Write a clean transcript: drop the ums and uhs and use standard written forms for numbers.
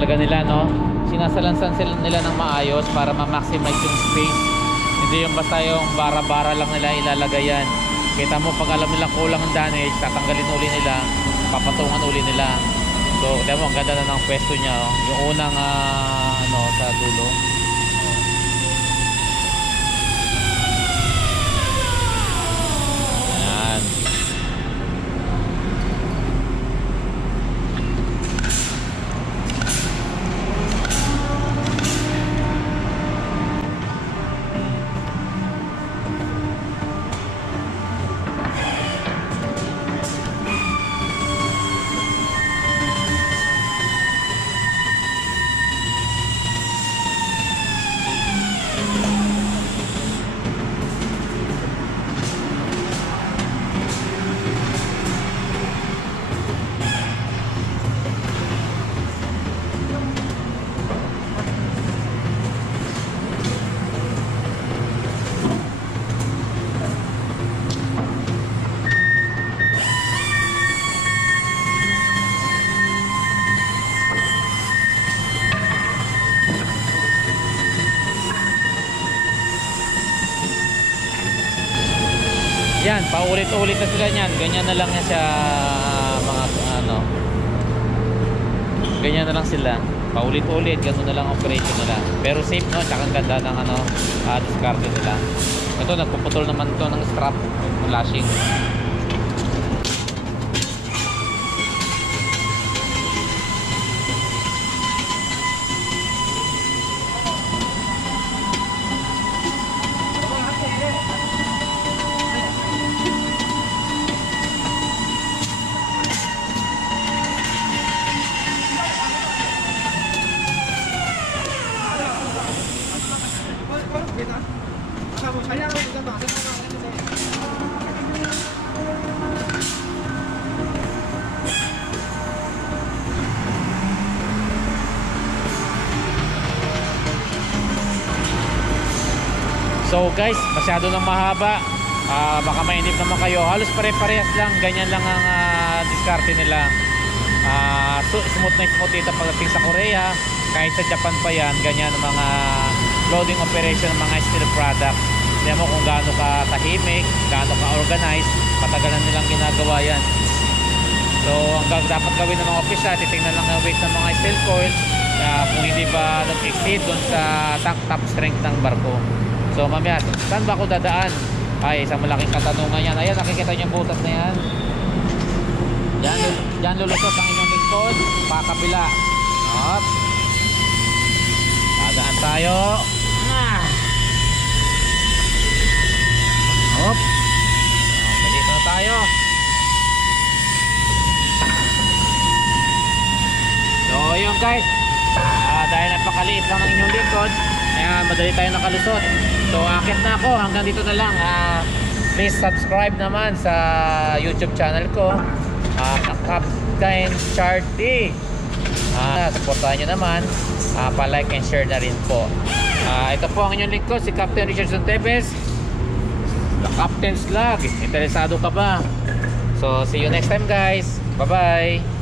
talaga nila, no? Sinasalansan sila nila ng maayos para ma-maximize yung space. Hindi yung basta yung bara-bara lang nila ilalagay yan. Kita mo pag alam nila kulang ang damage, tatanggalin uli nila, papatungan uli nila. So, kaya mo, ang ganda na ng pwesto niya, oh. Yung unang ano, sa dulo. Ayan. Yan, paulit-ulit na sila niyan. Ganyan na lang yan siya, mga ano. Ganyan na lang sila. Paulit-ulit, ganun na lang operation nila. Pero safe, no? Tsaka ang ganda ng ano, discard nila. Ito, nagpuputol naman to ng strap, ng lashing. So guys, masyado nang mahaba. Baka mainip naman kayo. Halos pare-parehas lang. Ganyan lang ang diskarte nila. Smooth na smooth dito pagdating sa Korea. Kahit sa Japan pa yan, ganyan ang mga loading operation ng mga steel products. Hindi mo kung gaano ka tahimik, gaano ka organized. Matagal na nilang ginagawa yan. So ang dapat gawin ng mga office, titingnan lang ang weight ng mga steel coil. Kung hindi ba nag-exceed dun sa tank top strength ng barko. So mamaya, saan ba ako dadaan? Ay, isang malaking katanungan yan. Ayan, nakikita niyo yung butas na yan. Diyan lulusot ang inyong lingkod. Pakabila. Hop. Dadaan tayo. Hop. Okay, dito na tayo. So yun guys, dahil napakaliit lang ng inyong lingkod, kaya madali tayo nakalusot. So akit na ako, hanggang dito na lang. Please subscribe naman sa YouTube channel ko, Captain Charty. Supportahan nyo naman, pa-like and share na rin po. Ito po ang inyong lingkod, si Captain Richardson Tevez, The Captain's Vlog. Interesado ka ba? So see you next time guys. Bye bye.